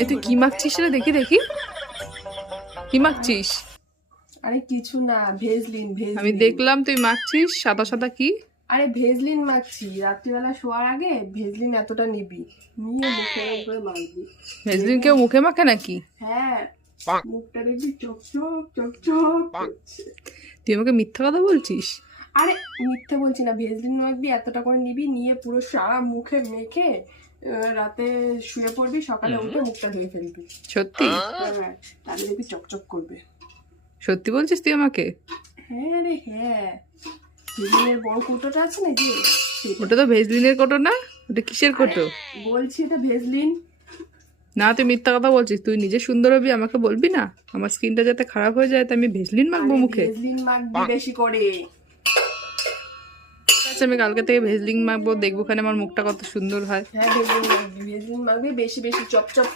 এ তুই কি মাখছিস রে? দেখি দেখি, কি মাখছিস? আরে কিছু না, ভেজলিন আমি ভেজলিন। দেখলাম তুই মাখছিস সাদা সাদা কি? আরে ভেজলিন মাখছি, রাত্রিবেলা শোয়ার আগে ভেজলিন এতটা নিবি, নিয়ে মুখের উপরে মাখবি। ভেজলিন কেউ মুখে মাখে নাকি? হ্যাঁ, মুখটা দেখবি চকচক চকচক করছে। তুই আমাকে মিথ্যা কথা বলছিস? আরে মিথ্যে বলছি না, ভেজলিন মাখবি, এতটা করে নিবি, নিয়ে পুরো সারা মুখে মেখে রাতে শুয়ে পড়বি, সকালে উঠে মুখটা ধুয়ে ফেলবি। সত্যি? হ্যাঁ, তাহলে দেখবি চকচক করবে। সত্যি বলছিস তুই আমাকে? হ্যাঁ রে হ্যাঁ, ভেজলিনের বড় কৌটোটা আছে না যে, ওটা তো ভেজলিনের কোটো না, ওটা কিসের কোটো? বলছি এটা ভেজলিন। না, তুই মিথ্যা কথা বলছিস। তুই নিজে সুন্দর হবি, আমাকে বলবি না? আমার স্কিনটা যাতে খারাপ হয়ে যায় তাই আমি ভেজলিন মাখবো মুখে? ভেজলিন মাখবি বেশি করে। ঠিক আছে, আমি কালকে থেকে ভেজলিন মাখবো, দেখবো খানে আমার মুখটা কত সুন্দর হয়। হ্যাঁ ভেজলিন মাখবি, ভেজলিন মাখবি বেশি বেশি, চপ চপ করে।